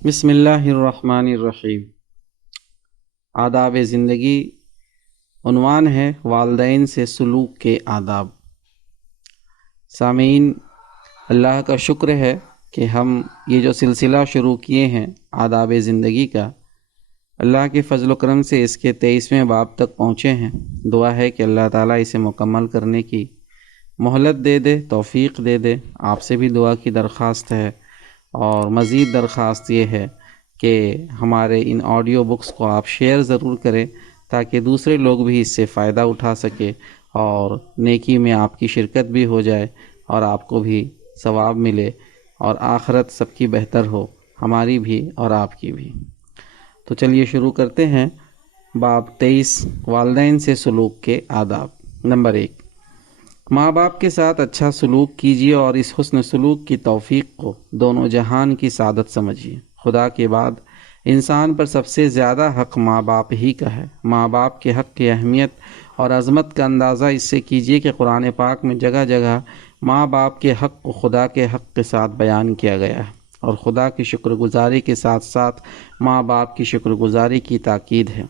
بسم اللہ الرحمن الرحیم۔ آداب زندگی عنوان ہے والدین سے سلوک کے آداب۔ سامعین، اللہ کا شکر ہے کہ ہم یہ جو سلسلہ شروع کیے ہیں آداب زندگی کا، اللہ کے فضل و کرم سے اس کے 23ویں باب تک پہنچے ہیں۔ دعا ہے کہ اللہ تعالیٰ اسے مکمل کرنے کی مہلت دے دے، توفیق دے دے۔ آپ سے بھی دعا کی درخواست ہے، اور مزید درخواست یہ ہے کہ ہمارے ان آڈیو بکس کو آپ شیئر ضرور کریں تاکہ دوسرے لوگ بھی اس سے فائدہ اٹھا سکے اور نیکی میں آپ کی شرکت بھی ہو جائے اور آپ کو بھی ثواب ملے اور آخرت سب کی بہتر ہو، ہماری بھی اور آپ کی بھی۔ تو چلیے شروع کرتے ہیں۔ باب 23، والدین سے سلوک کے آداب۔ نمبر 1، ماں باپ کے ساتھ اچھا سلوک کیجیے اور اس حسن سلوک کی توفیق کو دونوں جہان کی سعادت سمجھیے۔ خدا کے بعد انسان پر سب سے زیادہ حق ماں باپ ہی کا ہے۔ ماں باپ کے حق کی اہمیت اور عظمت کا اندازہ اس سے کیجیے کہ قرآن پاک میں جگہ جگہ ماں باپ کے حق کو خدا کے حق کے ساتھ بیان کیا گیا ہے، اور خدا کی شکر گزاری کے ساتھ ساتھ ماں باپ کی شکر گزاری کی تاکید ہے۔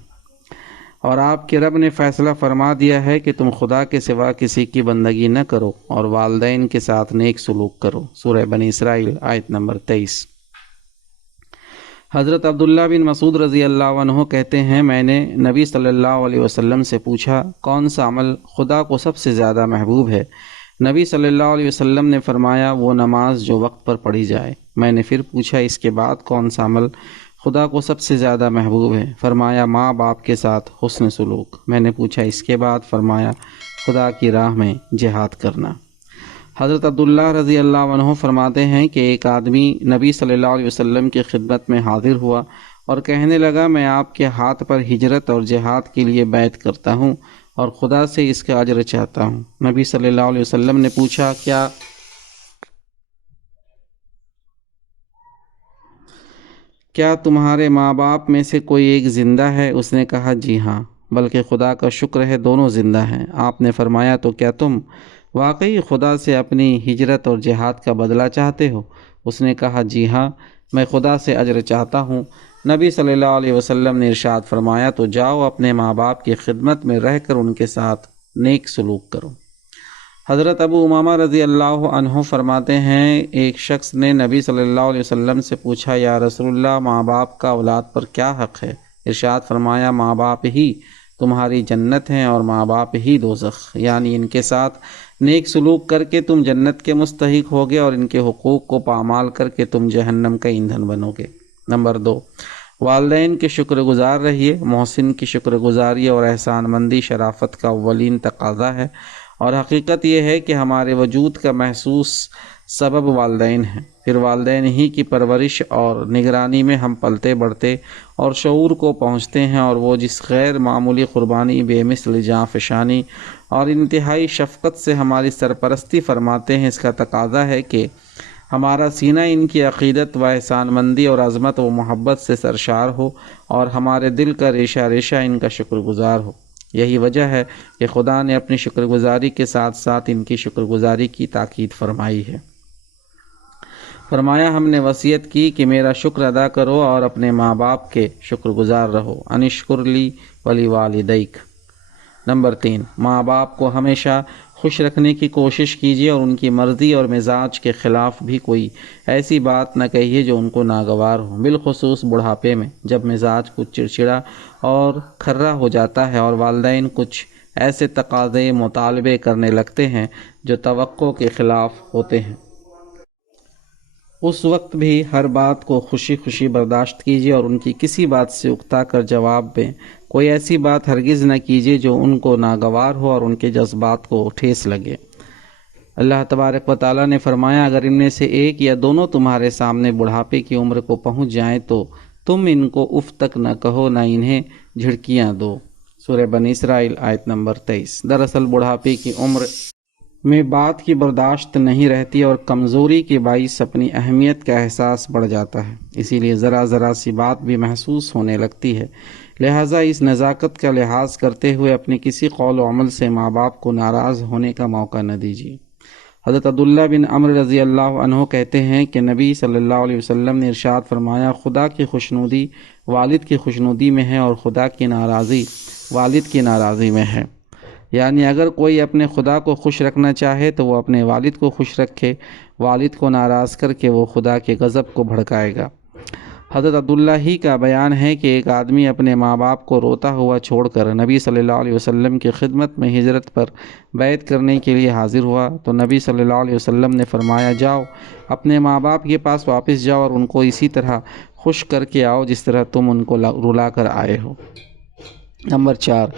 اور آپ کے رب نے فیصلہ فرما دیا ہے کہ تم خدا کے سوا کسی کی بندگی نہ کرو اور والدین کے ساتھ نیک سلوک کرو۔ سورہ بنی اسرائیل آیت نمبر 23۔ حضرت عبداللہ بن مسعود رضی اللہ عنہ کہتے ہیں، میں نے نبی صلی اللہ علیہ وسلم سے پوچھا، کون سا عمل خدا کو سب سے زیادہ محبوب ہے؟ نبی صلی اللہ علیہ وسلم نے فرمایا، وہ نماز جو وقت پر پڑھی جائے۔ میں نے پھر پوچھا، اس کے بعد کون سا عمل خدا کو سب سے زیادہ محبوب ہے؟ فرمایا، ماں باپ کے ساتھ حسن سلوک۔ میں نے پوچھا، اس کے بعد؟ فرمایا، خدا کی راہ میں جہاد کرنا۔ حضرت عبداللہ رضی اللہ عنہ فرماتے ہیں کہ ایک آدمی نبی صلی اللہ علیہ وسلم کی خدمت میں حاضر ہوا اور کہنے لگا، میں آپ کے ہاتھ پر ہجرت اور جہاد کے لیے بیعت کرتا ہوں اور خدا سے اس کا اجر چاہتا ہوں۔ نبی صلی اللہ علیہ وسلم نے پوچھا، کیا تمہارے ماں باپ میں سے کوئی ایک زندہ ہے؟ اس نے کہا، جی ہاں، بلکہ خدا کا شکر ہے دونوں زندہ ہیں۔ آپ نے فرمایا، تو کیا تم واقعی خدا سے اپنی ہجرت اور جہاد کا بدلہ چاہتے ہو؟ اس نے کہا، جی ہاں، میں خدا سے اجر چاہتا ہوں۔ نبی صلی اللہ علیہ وسلم نے ارشاد فرمایا، تو جاؤ اپنے ماں باپ کی خدمت میں رہ کر ان کے ساتھ نیک سلوک کرو۔ حضرت ابو امامہ رضی اللہ عنہ فرماتے ہیں، ایک شخص نے نبی صلی اللہ علیہ وسلم سے پوچھا، یا رسول اللہ، ماں باپ کا اولاد پر کیا حق ہے؟ ارشاد فرمایا، ماں باپ ہی تمہاری جنت ہیں اور ماں باپ ہی دوزخ، یعنی ان کے ساتھ نیک سلوک کر کے تم جنت کے مستحق ہوگے اور ان کے حقوق کو پامال کر کے تم جہنم کا ایندھن بنو گے۔ نمبر 2، والدین کے شکر گزار رہیے۔ محسن کی شکر گزاری اور احسان مندی شرافت کا اولین تقاضا ہے، اور حقیقت یہ ہے کہ ہمارے وجود کا محسوس سبب والدین ہیں۔ پھر والدین ہی کی پرورش اور نگرانی میں ہم پلتے بڑھتے اور شعور کو پہنچتے ہیں، اور وہ جس غیر معمولی قربانی، بے مثل جاں فشانی اور انتہائی شفقت سے ہماری سرپرستی فرماتے ہیں، اس کا تقاضا ہے کہ ہمارا سینہ ان کی عقیدت و احسان مندی اور عظمت و محبت سے سرشار ہو، اور ہمارے دل کا ریشہ ریشہ ان کا شکر گزار ہو۔ یہی وجہ ہے کہ خدا نے اپنی شکر گزاری کے ساتھ ساتھ ان کی شکر گزاری کی تاکید فرمائی ہے۔ فرمایا، ہم نے وصیت کی کہ میرا شکر ادا کرو اور اپنے ماں باپ کے شکر گزار رہو۔ انشکر لی ولی والدیک۔ نمبر 3، ماں باپ کو ہمیشہ خوش رکھنے کی کوشش کیجیے اور ان کی مرضی اور مزاج کے خلاف بھی کوئی ایسی بات نہ کہیے جو ان کو ناگوار ہو، بالخصوص بڑھاپے میں، جب مزاج کچھ چڑچڑا اور کھرا ہو جاتا ہے اور والدین کچھ ایسے تقاضے مطالبے کرنے لگتے ہیں جو توقع کے خلاف ہوتے ہیں۔ اس وقت بھی ہر بات کو خوشی خوشی برداشت کیجیے اور ان کی کسی بات سے اکتا کر جواب میں کوئی ایسی بات ہرگز نہ کیجیے جو ان کو ناگوار ہو اور ان کے جذبات کو ٹھیس لگے۔ اللہ تبارک و تعالیٰ نے فرمایا، اگر ان میں سے ایک یا دونوں تمہارے سامنے بڑھاپے کی عمر کو پہنچ جائیں تو تم ان کو اف تک نہ کہو، نہ انہیں جھڑکیاں دو۔ سورہ بنی اسرائیل آیت نمبر 23۔ دراصل بڑھاپے کی عمر میں بات کی برداشت نہیں رہتی اور کمزوری کے باعث اپنی اہمیت کا احساس بڑھ جاتا ہے، اسی لیے ذرا ذرا سی بات بھی محسوس ہونے لگتی ہے۔ لہٰذا اس نزاکت کا لحاظ کرتے ہوئے اپنے کسی قول و عمل سے ماں باپ کو ناراض ہونے کا موقع نہ دیجیے۔ حضرت عبداللہ بن عمر رضی اللہ عنہ کہتے ہیں کہ نبی صلی اللہ علیہ وسلم نے ارشاد فرمایا، خدا کی خوشنودی والد کی خوشنودی میں ہے اور خدا کی ناراضی والد کی ناراضی میں ہے۔ یعنی اگر کوئی اپنے خدا کو خوش رکھنا چاہے تو وہ اپنے والد کو خوش رکھے، والد کو ناراض کر کے وہ خدا کے غضب کو بھڑکائے گا۔ حضرت عبداللہ ہی کا بیان ہے کہ ایک آدمی اپنے ماں باپ کو روتا ہوا چھوڑ کر نبی صلی اللہ علیہ وسلم کی خدمت میں ہجرت پر بیعت کرنے کے لیے حاضر ہوا تو نبی صلی اللہ علیہ وسلم نے فرمایا، جاؤ اپنے ماں باپ کے پاس واپس جاؤ اور ان کو اسی طرح خوش کر کے آؤ جس طرح تم ان کو رلا کر آئے ہو۔ نمبر 4،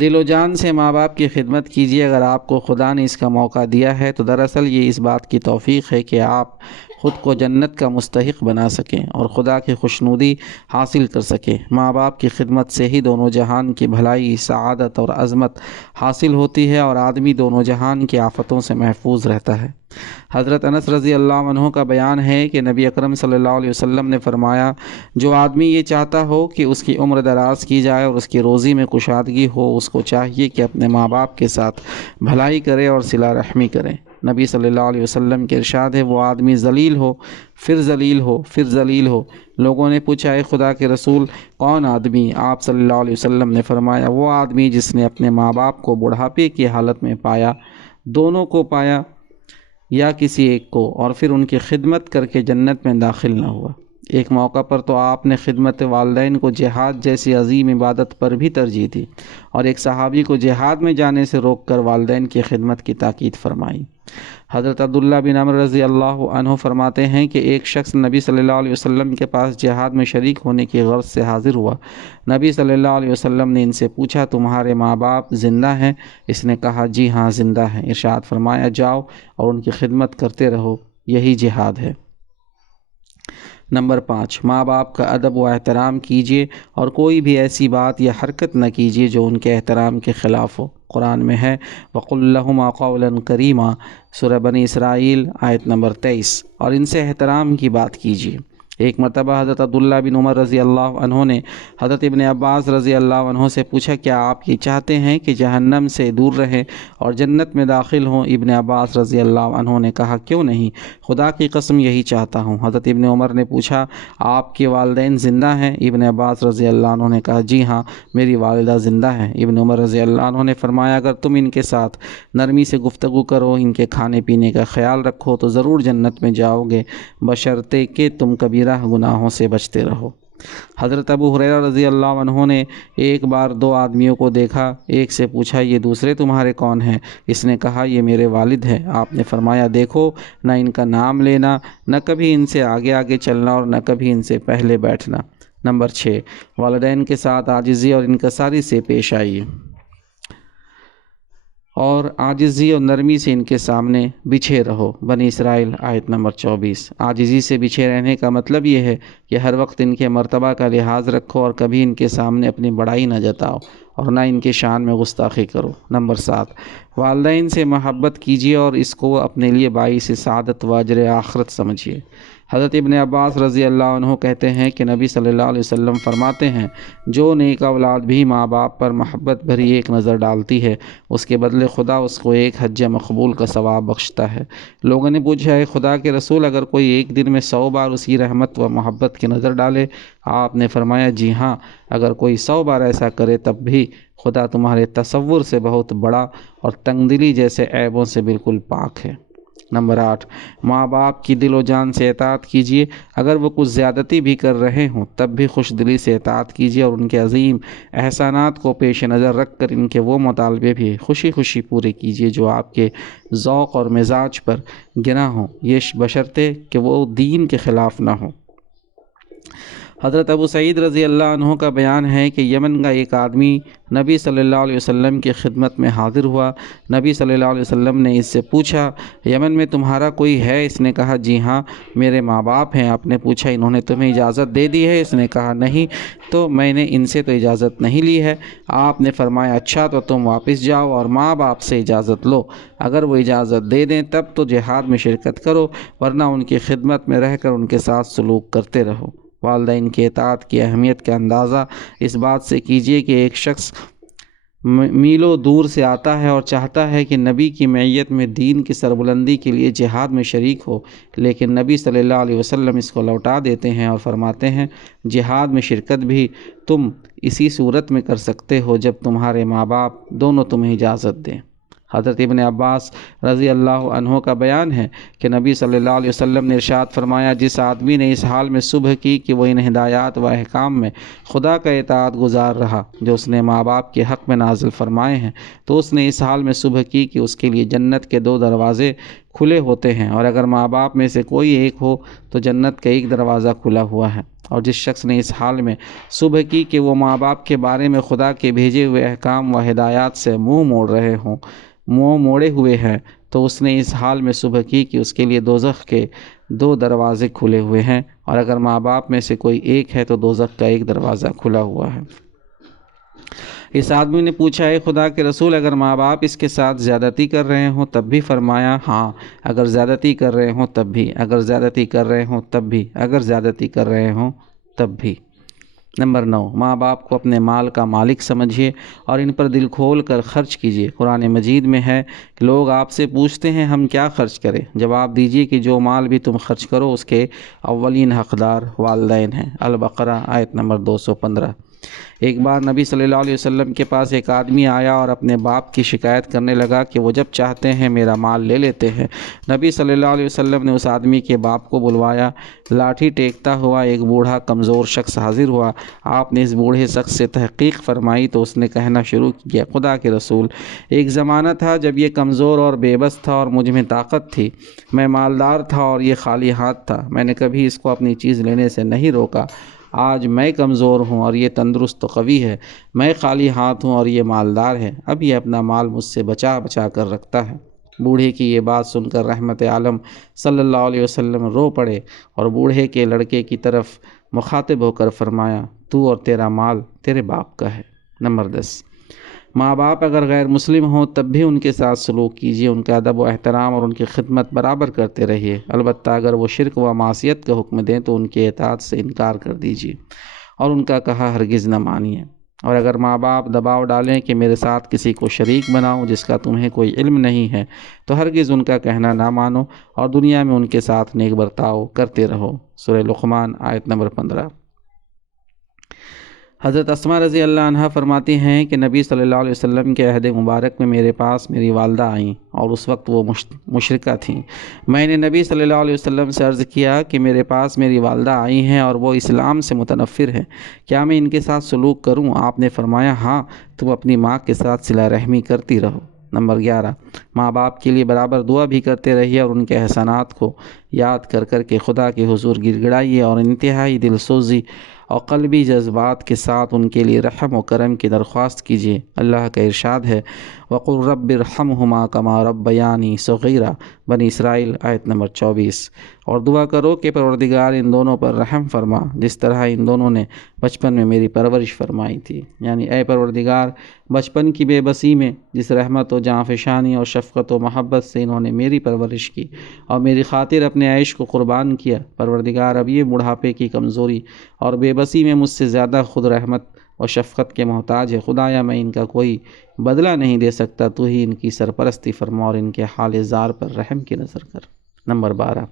دل و جان سے ماں باپ کی خدمت کیجیے۔ اگر آپ کو خدا نے اس کا موقع دیا ہے تو دراصل یہ اس بات کی توفیق ہے کہ آپ خود کو جنت کا مستحق بنا سکیں اور خدا کی خوشنودی حاصل کر سکیں۔ ماں باپ کی خدمت سے ہی دونوں جہان کی بھلائی، سعادت اور عظمت حاصل ہوتی ہے اور آدمی دونوں جہان کی آفتوں سے محفوظ رہتا ہے۔ حضرت انس رضی اللہ عنہ کا بیان ہے کہ نبی اکرم صلی اللہ علیہ وسلم نے فرمایا، جو آدمی یہ چاہتا ہو کہ اس کی عمر دراز کی جائے اور اس کی روزی میں کشادگی ہو، اس کو چاہیے کہ اپنے ماں باپ کے ساتھ بھلائی کرے اور صلہ رحمی کرے۔ نبی صلی اللہ علیہ وسلم کے ارشاد ہے، وہ آدمی ذلیل ہو پھر ذلیل ہو پھر ذلیل ہو۔ لوگوں نے پوچھا، اے خدا کے رسول، کون آدمی؟ آپ صلی اللہ علیہ وسلم نے فرمایا، وہ آدمی جس نے اپنے ماں باپ کو بڑھاپے کی حالت میں پایا، دونوں کو پایا یا کسی ایک کو، اور پھر ان کی خدمت کر کے جنت میں داخل نہ ہوا۔ ایک موقع پر تو آپ نے خدمت والدین کو جہاد جیسی عظیم عبادت پر بھی ترجیح دی اور ایک صحابی کو جہاد میں جانے سے روک کر والدین کی خدمت کی تاکید فرمائی۔ حضرت عبداللہ بن عمر رضی اللہ عنہ فرماتے ہیں کہ ایک شخص نبی صلی اللہ علیہ وسلم کے پاس جہاد میں شریک ہونے کی غرض سے حاضر ہوا۔ نبی صلی اللہ علیہ وسلم نے ان سے پوچھا، تمہارے ماں باپ زندہ ہیں؟ اس نے کہا، جی ہاں زندہ ہیں۔ ارشاد فرمایا، جاؤ اور ان کی خدمت کرتے رہو، یہی جہاد ہے۔ نمبر 5، ماں باپ کا ادب و احترام کیجیے اور کوئی بھی ایسی بات یا حرکت نہ کیجیے جو ان کے احترام کے خلاف ہو۔ قرآن میں ہے، وَقُلْ لَهُمَا قَوْلًا كَرِيمًا، سورہ بنی اسرائیل آیت نمبر 23، اور ان سے احترام کی بات کیجیے۔ ایک مرتبہ حضرت عبداللہ بن عمر رضی اللہ عنہ نے حضرت ابن عباس رضی اللہ عنہ سے پوچھا، کیا آپ یہ چاہتے ہیں کہ جہنم سے دور رہیں اور جنت میں داخل ہوں؟ ابن عباس رضی اللہ عنہ نے کہا، کیوں نہیں، خدا کی قسم یہی چاہتا ہوں۔ حضرت ابن عمر نے پوچھا، آپ کے والدین زندہ ہیں؟ ابن عباس رضی اللہ عنہ نے کہا، جی ہاں میری والدہ زندہ ہیں۔ ابن عمر رضی اللہ عنہ نے فرمایا، اگر تم ان کے ساتھ نرمی سے گفتگو کرو، ان کے کھانے پینے کا خیال رکھو تو ضرور جنت میں جاؤ گے، بشرطے کہ تم کبیرہ گناہوں سے بچتے رہو۔ حضرت ابو ہریرہ رضی اللہ عنہ نے ایک بار 2 آدمیوں کو دیکھا، ایک سے پوچھا، یہ دوسرے تمہارے کون ہیں؟ اس نے کہا، یہ میرے والد ہیں۔ آپ نے فرمایا، دیکھو، نہ ان کا نام لینا، نہ کبھی ان سے آگے آگے چلنا اور نہ کبھی ان سے پہلے بیٹھنا۔ نمبر 6، والدین کے ساتھ عاجزی اور انکساری سے پیش آئیے اور عاجزی اور نرمی سے ان کے سامنے بچھے رہو۔ بنی اسرائیل آیت نمبر 24۔ عاجزی سے بچھے رہنے کا مطلب یہ ہے کہ ہر وقت ان کے مرتبہ کا لحاظ رکھو اور کبھی ان کے سامنے اپنی بڑائی نہ جتاؤ اور نہ ان کے شان میں گستاخی کرو۔ نمبر 7، والدین سے محبت کیجیے اور اس کو اپنے لیے باعث سعادت و اجر آخرت سمجھیے۔ حضرت ابن عباس رضی اللہ عنہ کہتے ہیں کہ نبی صلی اللہ علیہ وسلم فرماتے ہیں، جو نیک اولاد بھی ماں باپ پر محبت بھری ایک نظر ڈالتی ہے، اس کے بدلے خدا اس کو ایک حج مقبول کا ثواب بخشتا ہے۔ لوگوں نے پوچھا، ہے خدا کے رسول، اگر کوئی ایک دن میں 100 بار اسی رحمت و محبت کی نظر ڈالے؟ آپ نے فرمایا، جی ہاں، اگر کوئی 100 بار ایسا کرے تب بھی خدا تمہارے تصور سے بہت بڑا اور تنگ دلی جیسے عیبوں سے بالکل پاک ہے۔ نمبر 8، ماں باپ کی دل و جان سے اطاعت کیجیے۔ اگر وہ کچھ زیادتی بھی کر رہے ہوں تب بھی خوش دلی سے اطاعت کیجیے اور ان کے عظیم احسانات کو پیش نظر رکھ کر ان کے وہ مطالبے بھی خوشی خوشی پورے کیجیے جو آپ کے ذوق اور مزاج پر گنا ہوں، یہ بشرطے کہ وہ دین کے خلاف نہ ہوں۔ حضرت ابو سعید رضی اللہ عنہ کا بیان ہے کہ یمن کا ایک آدمی نبی صلی اللہ علیہ وسلم کی خدمت میں حاضر ہوا۔ نبی صلی اللہ علیہ وسلم نے اس سے پوچھا، یمن میں تمہارا کوئی ہے؟ اس نے کہا، جی ہاں میرے ماں باپ ہیں۔ آپ نے پوچھا، انہوں نے تمہیں اجازت دے دی ہے؟ اس نے کہا، نہیں، تو میں نے ان سے تو اجازت نہیں لی ہے۔ آپ نے فرمایا، اچھا تو تم واپس جاؤ اور ماں باپ سے اجازت لو، اگر وہ اجازت دے دیں تب تو جہاد میں شرکت کرو، ورنہ ان کی خدمت میں رہ کر ان کے ساتھ سلوک کرتے رہو۔ والدین کی اطاعت کی اہمیت کا اندازہ اس بات سے کیجیے کہ ایک شخص میلوں دور سے آتا ہے اور چاہتا ہے کہ نبی کی معیت میں دین کی سربلندی کے لیے جہاد میں شریک ہو، لیکن نبی صلی اللہ علیہ وسلم اس کو لوٹا دیتے ہیں اور فرماتے ہیں جہاد میں شرکت بھی تم اسی صورت میں کر سکتے ہو جب تمہارے ماں باپ دونوں تمہیں اجازت دیں۔ حضرت ابن عباس رضی اللہ عنہ کا بیان ہے کہ نبی صلی اللہ علیہ وسلم نے ارشاد فرمایا، جس آدمی نے اس حال میں صبح کی کہ وہ ان ہدایات و احکام میں خدا کا اطاعت گزار رہا جو اس نے ماں باپ کے حق میں نازل فرمائے ہیں، تو اس نے اس حال میں صبح کی کہ اس کے لیے جنت کے 2 دروازے کھلے ہوتے ہیں، اور اگر ماں باپ میں سے کوئی ایک ہو تو جنت کا 1 دروازہ کھلا ہوا ہے۔ اور جس شخص نے اس حال میں صبح کی کہ وہ ماں باپ کے بارے میں خدا کے بھیجے ہوئے احکام و ہدایات سے منہ موڑے ہوئے ہیں، تو اس نے اس حال میں صبح کی کہ اس کے لیے دوزخ کے 2 دروازے کھلے ہوئے ہیں، اور اگر ماں باپ میں سے کوئی ایک ہے تو دوزخ کا 1 دروازہ کھلا ہوا ہے۔ اس آدمی نے پوچھا، اے خدا کے رسول، اگر ماں باپ اس کے ساتھ زیادتی کر رہے ہوں تب بھی؟ فرمایا، ہاں، اگر زیادتی کر رہے ہوں تب بھی، اگر زیادتی کر رہے ہوں تب بھی، اگر زیادتی کر رہے ہوں تب بھی۔ نمبر 9، ماں باپ کو اپنے مال کا مالک سمجھیے اور ان پر دل کھول کر خرچ کیجیے۔ قرآن مجید میں ہے کہ لوگ آپ سے پوچھتے ہیں ہم کیا خرچ کریں؟ جواب دیجیے کہ جو مال بھی تم خرچ کرو اس کے اولین حقدار والدین ہیں۔ البقرہ آیت نمبر 215۔ ایک بار نبی صلی اللہ علیہ وسلم کے پاس ایک آدمی آیا اور اپنے باپ کی شکایت کرنے لگا کہ وہ جب چاہتے ہیں میرا مال لے لیتے ہیں۔ نبی صلی اللہ علیہ وسلم نے اس آدمی کے باپ کو بلوایا۔ لاٹھی ٹیکتا ہوا ایک بوڑھا کمزور شخص حاضر ہوا۔ آپ نے اس بوڑھے شخص سے تحقیق فرمائی تو اس نے کہنا شروع کیا، خدا کے رسول، ایک زمانہ تھا جب یہ کمزور اور بے بس تھا اور مجھ میں طاقت تھی، میں مالدار تھا اور یہ خالی ہاتھ تھا، میں نے کبھی اس کو اپنی چیز لینے سے نہیں روکا۔ آج میں کمزور ہوں اور یہ تندرست و قوی ہے، میں خالی ہاتھ ہوں اور یہ مالدار ہے، اب یہ اپنا مال مجھ سے بچا بچا کر رکھتا ہے۔ بوڑھے کی یہ بات سن کر رحمت عالم صلی اللہ علیہ وسلم رو پڑے اور بوڑھے کے لڑکے کی طرف مخاطب ہو کر فرمایا، تو اور تیرا مال تیرے باپ کا ہے۔ نمبر 10، ماں باپ اگر غیر مسلم ہوں تب بھی ان کے ساتھ سلوک کیجیے، ان کا ادب و احترام اور ان کی خدمت برابر کرتے رہیے، البتہ اگر وہ شرک و معصیت کا حکم دیں تو ان کے اطاعت سے انکار کر دیجیے اور ان کا کہا ہرگز نہ مانیے۔ اور اگر ماں باپ دباؤ ڈالیں کہ میرے ساتھ کسی کو شریک بناؤ جس کا تمہیں کوئی علم نہیں ہے، تو ہرگز ان کا کہنا نہ مانو اور دنیا میں ان کے ساتھ نیک برتاؤ کرتے رہو۔ سورہ لقمان آیت نمبر 15۔ حضرت اسماء رضی اللہ عنہ فرماتی ہیں کہ نبی صلی اللہ علیہ وسلم کے عہد مبارک میں میرے پاس میری والدہ آئیں اور اس وقت وہ مشرکہ تھیں۔ میں نے نبی صلی اللہ علیہ وسلم سے عرض کیا کہ میرے پاس میری والدہ آئی ہیں اور وہ اسلام سے متنفر ہیں، کیا میں ان کے ساتھ سلوک کروں؟ آپ نے فرمایا، ہاں، تم اپنی ماں کے ساتھ صلہ رحمی کرتی رہو۔ نمبر 11، ماں باپ کے لیے برابر دعا بھی کرتے رہیے اور ان کے احسانات کو یاد کر کر کے خدا کے حضور گڑ گڑائیے اور انتہائی دل سوزی اور قلبی جذبات کے ساتھ ان کے لیے رحم و کرم کی درخواست کیجیے۔ اللہ کا ارشاد ہے، وَقُلْ رَبِّ ارْحَمْهُمَا كَمَا رَبَّيَانِي صَغِيرًا، بنی اسرائیل آیت نمبر 24۔ اور دعا کرو کہ پروردگار ان دونوں پر رحم فرما جس طرح ان دونوں نے بچپن میں میری پرورش فرمائی تھی، یعنی اے پروردگار، بچپن کی بے بسی میں جس رحمت و جانفشانی اور شفقت و محبت سے انہوں نے میری پرورش کی اور میری خاطر اپنے عیش کو قربان کیا، پروردگار اب یہ بڑھاپے کی کمزوری اور بے بسی میں مجھ سے زیادہ خود رحمت اور شفقت کے محتاج ہے، خدایا میں ان کا کوئی بدلہ نہیں دے سکتا، تو ہی ان کی سرپرستی فرما اور ان کے حال زار پر رحم کی نظر کر۔ نمبر 12،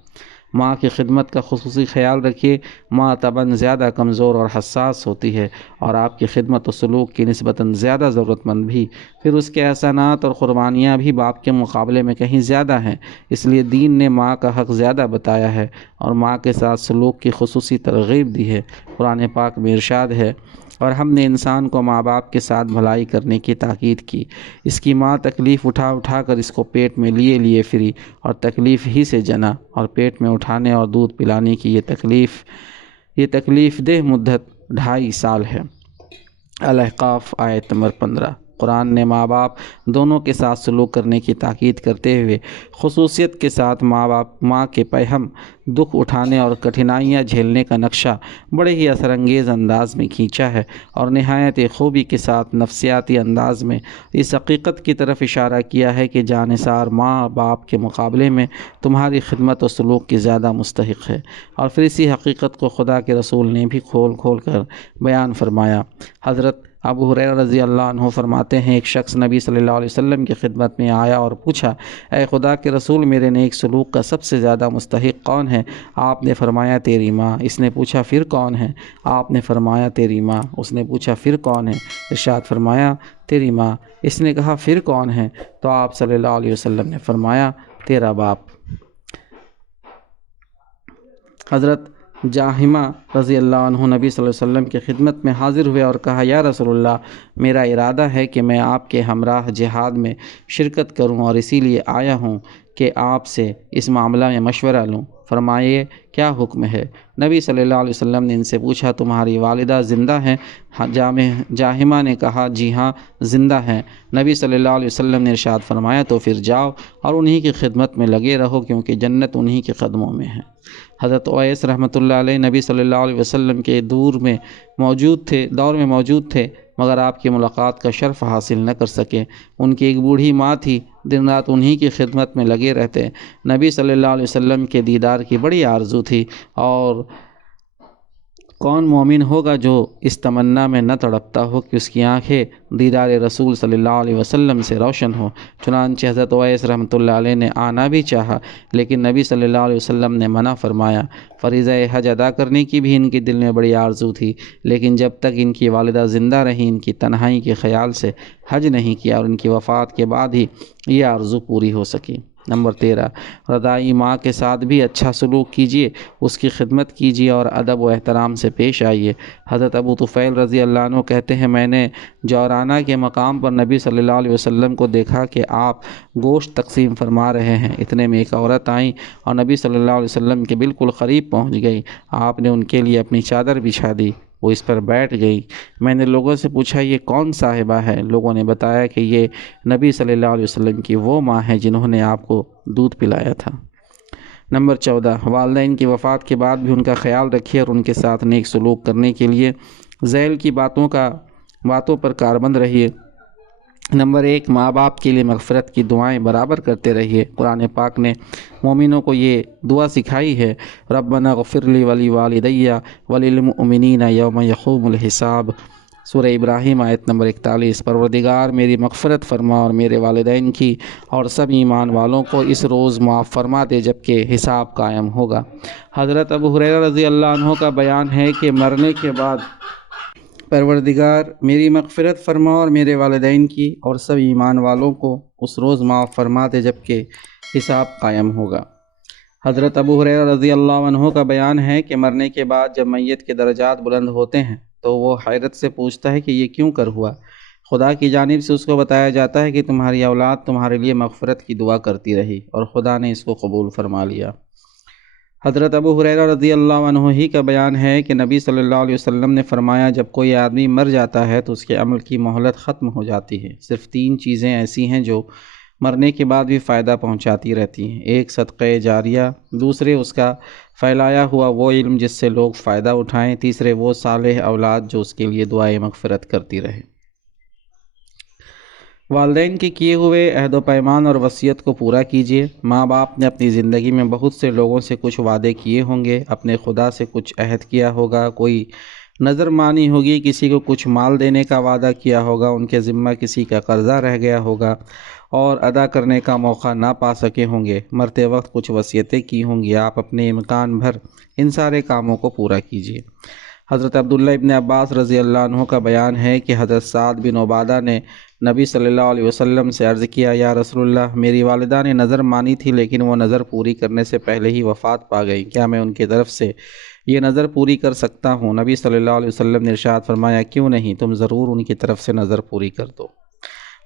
ماں کی خدمت کا خصوصی خیال رکھیے۔ ماں طبعاً زیادہ کمزور اور حساس ہوتی ہے اور آپ کی خدمت و سلوک کی نسبتاً زیادہ ضرورت مند بھی، پھر اس کے احسانات اور قربانیاں بھی باپ کے مقابلے میں کہیں زیادہ ہیں، اس لیے دین نے ماں کا حق زیادہ بتایا ہے اور ماں کے ساتھ سلوک کی خصوصی ترغیب دی ہے۔ قرآن پاک میں ارشاد ہے، اور ہم نے انسان کو ماں باپ کے ساتھ بھلائی کرنے کی تاکید کی، اس کی ماں تکلیف اٹھا اٹھا کر اس کو پیٹ میں لیے پھری اور تکلیف ہی سے جنا، اور پیٹ میں اٹھانے اور دودھ پلانے کی یہ تکلیف دہ مدت 2.5 سال ہے۔ الاحقاف آیت نمبر 15۔ قرآن نے ماں باپ دونوں کے ساتھ سلوک کرنے کی تاکید کرتے ہوئے خصوصیت کے ساتھ ماں کے پیہم دکھ اٹھانے اور کٹھنائیاں جھیلنے کا نقشہ بڑے ہی اثر انگیز انداز میں کھینچا ہے اور نہایت خوبی کے ساتھ نفسیاتی انداز میں اس حقیقت کی طرف اشارہ کیا ہے کہ جانثار ماں باپ کے مقابلے میں تمہاری خدمت و سلوک کی زیادہ مستحق ہے، اور پھر اسی حقیقت کو خدا کے رسول نے بھی کھول کھول کر بیان فرمایا۔ حضرت ابو ہریرہ رضی اللہ عنہ فرماتے ہیں ایک شخص نبی صلی اللہ علیہ وسلم کی خدمت میں آیا اور پوچھا، اے خدا کے رسول، میرے نیک سلوک کا سب سے زیادہ مستحق کون ہے؟ آپ نے فرمایا تیری ماں۔ اس نے پوچھا پھر کون ہے؟ آپ نے فرمایا تیری ماں۔ اس نے پوچھا پھر کون ہے؟ ارشاد فرمایا تیری ماں۔ اس نے کہا پھر کون ہے؟ تو آپ صلی اللہ علیہ وسلم نے فرمایا تیرا باپ۔ حضرت جاہمہ رضی اللہ عنہ نبی صلی اللہ علیہ وسلم کی خدمت میں حاضر ہوئے اور کہا، یا رسول اللہ، میرا ارادہ ہے کہ میں آپ کے ہمراہ جہاد میں شرکت کروں اور اسی لیے آیا ہوں کہ آپ سے اس معاملہ میں مشورہ لوں، فرمائیے کیا حکم ہے؟ نبی صلی اللہ علیہ وسلم نے ان سے پوچھا، تمہاری والدہ زندہ ہیں؟ جاہمہ نے کہا جی ہاں زندہ ہیں۔ نبی صلی اللہ علیہ وسلم نے ارشاد فرمایا تو پھر جاؤ اور انہی کی خدمت میں لگے رہو، کیونکہ جنت انہی کے قدموں میں ہے۔ حضرت اویس رحمۃ اللہ علیہ نبی صلی اللہ علیہ وسلم کے دور میں موجود تھے مگر آپ کی ملاقات کا شرف حاصل نہ کر سکے۔ ان کی ایک بوڑھی ماں تھی، دن رات انہی کی خدمت میں لگے رہتے۔ نبی صلی اللہ علیہ وسلم کے دیدار کی بڑی آرزو تھی، اور کون مومن ہوگا جو اس تمنا میں نہ تڑپتا ہو کہ اس کی آنکھیں دیدار رسول صلی اللہ علیہ وسلم سے روشن ہو۔ چنانچہ حضرت اویس رحمۃ اللہ علیہ نے آنا بھی چاہا، لیکن نبی صلی اللہ علیہ وسلم نے منع فرمایا۔ فریضہ حج ادا کرنے کی بھی ان کے دل میں بڑی آرزو تھی، لیکن جب تک ان کی والدہ زندہ رہیں ان کی تنہائی کے خیال سے حج نہیں کیا، اور ان کی وفات کے بعد ہی یہ آرزو پوری ہو سکی۔ نمبر 13، رضاعی ماں کے ساتھ بھی اچھا سلوک کیجیے، اس کی خدمت کیجیے اور ادب و احترام سے پیش آئیے۔ حضرت ابو طفیل رضی اللہ عنہ کہتے ہیں، میں نے جورانہ کے مقام پر نبی صلی اللہ علیہ وسلم کو دیکھا کہ آپ گوشت تقسیم فرما رہے ہیں۔ اتنے میں ایک عورت آئیں اور نبی صلی اللہ علیہ وسلم کے بالکل قریب پہنچ گئی۔ آپ نے ان کے لیے اپنی چادر بچھا دی، وہ اس پر بیٹھ گئی۔ میں نے لوگوں سے پوچھا یہ کون صاحبہ ہے؟ لوگوں نے بتایا کہ یہ نبی صلی اللہ علیہ وسلم کی وہ ماں ہے جنہوں نے آپ کو دودھ پلایا تھا۔ نمبر 14، والدین کی وفات کے بعد بھی ان کا خیال رکھیے اور ان کے ساتھ نیک سلوک کرنے کے لیے ذیل کی باتوں پر کاربند رہیے۔ نمبر 1، ماں باپ کے لیے مغفرت کی دعائیں برابر کرتے رہیے۔ قرآن پاک نے مومنوں کو یہ دعا سکھائی ہے، ربنا اغفر لی ولی والدی وللمؤمنین یوم یقوم الحساب۔ سورہ ابراہیم آیت نمبر 41۔ پروردگار میری مغفرت فرما اور میرے والدین کی اور سب ایمان والوں کو اس روز معاف فرما دے جبکہ حساب قائم ہوگا۔ حضرت ابو ہریرہ رضی اللہ عنہ کا بیان ہے کہ مرنے کے بعد پروردگار میری مغفرت فرما اور میرے والدین کی اور سب ایمان والوں کو اس روز معاف فرما دے جبکہ حساب قائم ہوگا۔ حضرت ابو ہریرہ رضی اللہ عنہ کا بیان ہے کہ مرنے کے بعد جب میت کے درجات بلند ہوتے ہیں تو وہ حیرت سے پوچھتا ہے کہ یہ کیوں کر ہوا؟ خدا کی جانب سے اس کو بتایا جاتا ہے کہ تمہاری اولاد تمہارے لیے مغفرت کی دعا کرتی رہی اور خدا نے اس کو قبول فرما لیا۔ حضرت ابو ہریرہ رضی اللہ عنہ ہی کا بیان ہے کہ نبی صلی اللہ علیہ وسلم نے فرمایا، جب کوئی آدمی مر جاتا ہے تو اس کے عمل کی مہلت ختم ہو جاتی ہے، صرف 3 چیزیں ایسی ہیں جو مرنے کے بعد بھی فائدہ پہنچاتی رہتی ہیں۔ 1، صدقہ جاریہ، دوسرے اس کا پھیلایا ہوا وہ علم جس سے لوگ فائدہ اٹھائیں، تیسرے وہ صالح اولاد جو اس کے لیے دعائے مغفرت کرتی رہے۔ والدین کے کیے ہوئے عہد و پیمان اور وصیت کو پورا کیجیے۔ ماں باپ نے اپنی زندگی میں بہت سے لوگوں سے کچھ وعدے کیے ہوں گے، اپنے خدا سے کچھ عہد کیا ہوگا، کوئی نظر مانی ہوگی، کسی کو کچھ مال دینے کا وعدہ کیا ہوگا، ان کے ذمہ کسی کا قرضہ رہ گیا ہوگا اور ادا کرنے کا موقع نہ پا سکے ہوں گے، مرتے وقت کچھ وصیتیں کی ہوں گی۔ آپ اپنے امکان بھر ان سارے کاموں کو پورا کیجیے۔ حضرت عبداللہ ابن عباس رضی اللہ عنہ کا بیان ہے کہ حضرت سعد بن عبادہ نے نبی صلی اللہ علیہ وسلم سے عرض کیا، یا رسول اللہ، میری والدہ نے نظر مانی تھی لیکن وہ نظر پوری کرنے سے پہلے ہی وفات پا گئی، کیا میں ان کی طرف سے یہ نظر پوری کر سکتا ہوں؟ نبی صلی اللہ علیہ وسلم نے ارشاد فرمایا، کیوں نہیں، تم ضرور ان کی طرف سے نظر پوری کر دو۔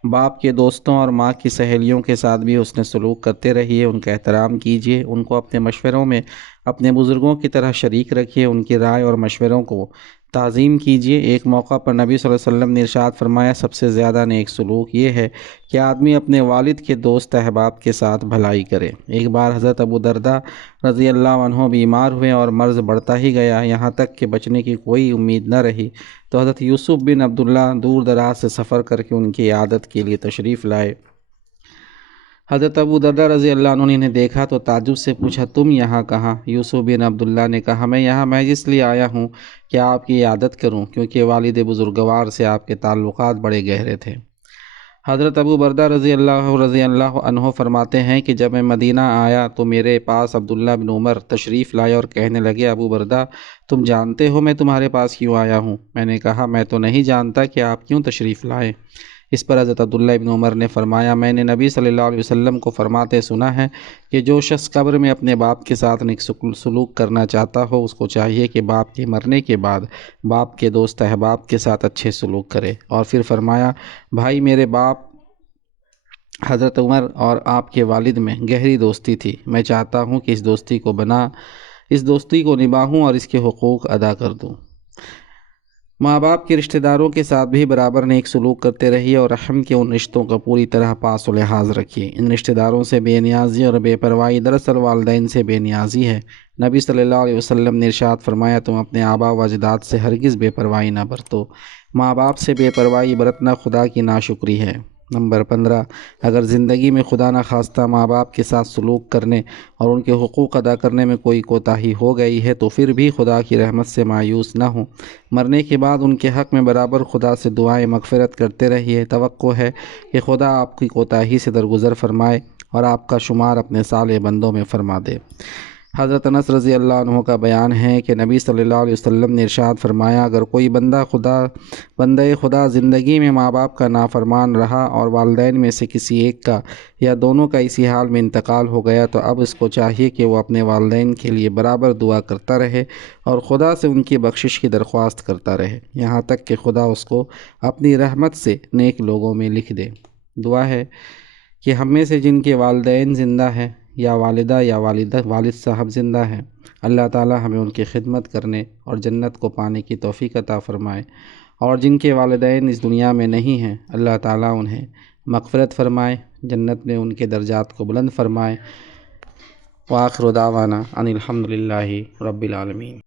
باپ کے دوستوں اور ماں کی سہیلیوں کے ساتھ بھی حسن سلوک کرتے رہیے، ان کا احترام کیجیے، ان کو اپنے مشوروں میں اپنے بزرگوں کی طرح شریک رکھیے، ان کی رائے اور مشوروں کو تعظیم کیجیے۔ ایک موقع پر نبی صلی اللہ علیہ وسلم نے ارشاد فرمایا، سب سے زیادہ نیک سلوک یہ ہے کہ آدمی اپنے والد کے دوست احباب کے ساتھ بھلائی کرے۔ ایک بار حضرت ابو درداء رضی اللہ عنہ بیمار ہوئے اور مرض بڑھتا ہی گیا، یہاں تک کہ بچنے کی کوئی امید نہ رہی، تو حضرت یوسف بن عبداللہ دور دراز سے سفر کر کے ان کی عیادت کے لیے تشریف لائے۔ حضرت ابو دردہ رضی اللہ عنہ نے انہیں دیکھا تو تعجب سے پوچھا تم یہاں کہاں؟ یوسف بن عبداللہ نے کہا میں یہاں محض اس لیے آیا ہوں کہ آپ کی عیادت کروں، کیونکہ والد بزرگوار سے آپ کے تعلقات بڑے گہرے تھے۔ حضرت ابو بردہ رضی اللہ عنہ فرماتے ہیں کہ جب میں مدینہ آیا تو میرے پاس عبداللہ بن عمر تشریف لائے اور کہنے لگے ابو بردہ تم جانتے ہو میں تمہارے پاس کیوں آیا ہوں؟ میں نے کہا میں تو نہیں جانتا کہ آپ کیوں تشریف لائے۔ اس پر حضرت عبداللہ بن عمر نے فرمایا میں نے نبی صلی اللہ علیہ وسلم کو فرماتے سنا ہے کہ جو شخص قبر میں اپنے باپ کے ساتھ نیک سلوک کرنا چاہتا ہو اس کو چاہیے کہ باپ کے مرنے کے بعد باپ کے دوست احباب کے ساتھ اچھے سلوک کرے۔ اور پھر فرمایا بھائی میرے باپ حضرت عمر اور آپ کے والد میں گہری دوستی تھی، میں چاہتا ہوں کہ اس دوستی کو نبھاؤں اور اس کے حقوق ادا کر دوں۔ ماں باپ کے رشتہ داروں کے ساتھ بھی برابر نیک سلوک کرتے رہیے اور رحم کے ان رشتوں کا پوری طرح پاس و لحاظ رکھیے۔ ان رشتہ داروں سے بے نیازی اور بے پرواہی دراصل والدین سے بے نیازی ہے۔ نبی صلی اللہ علیہ وسلم نے ارشاد فرمایا تم اپنے آباء و اجداد سے ہرگز بے پرواہی نہ برتو، ماں باپ سے بے پرواہی برتنا خدا کی ناشکری ہے۔ نمبر 15 اگر زندگی میں خدا نخواستہ ماں باپ کے ساتھ سلوک کرنے اور ان کے حقوق ادا کرنے میں کوئی کوتاہی ہو گئی ہے تو پھر بھی خدا کی رحمت سے مایوس نہ ہوں، مرنے کے بعد ان کے حق میں برابر خدا سے دعائیں مغفرت کرتے رہیے۔ توقع ہے کہ خدا آپ کی کوتاہی سے درگزر فرمائے اور آپ کا شمار اپنے صالح بندوں میں فرما دے۔ حضرت انس رضی اللہ عنہ کا بیان ہے کہ نبی صلی اللہ علیہ وسلم نے ارشاد فرمایا اگر کوئی بندہ خدا زندگی میں ماں باپ کا نافرمان رہا اور والدین میں سے کسی ایک کا یا دونوں کا اسی حال میں انتقال ہو گیا تو اب اس کو چاہیے کہ وہ اپنے والدین کے لیے برابر دعا کرتا رہے اور خدا سے ان کی بخشش کی درخواست کرتا رہے، یہاں تک کہ خدا اس کو اپنی رحمت سے نیک لوگوں میں لکھ دے۔ دعا ہے کہ ہم میں سے جن کے والدین زندہ ہیں یا والدہ یا والد صاحب زندہ ہیں، اللہ تعالی ہمیں ان کی خدمت کرنے اور جنت کو پانے کی توفیق عطا فرمائے، اور جن کے والدین اس دنیا میں نہیں ہیں اللہ تعالی انہیں مغفرت فرمائے، جنت میں ان کے درجات کو بلند فرمائے۔ وآخر دعوانا ان الحمد للہ رب العالمین۔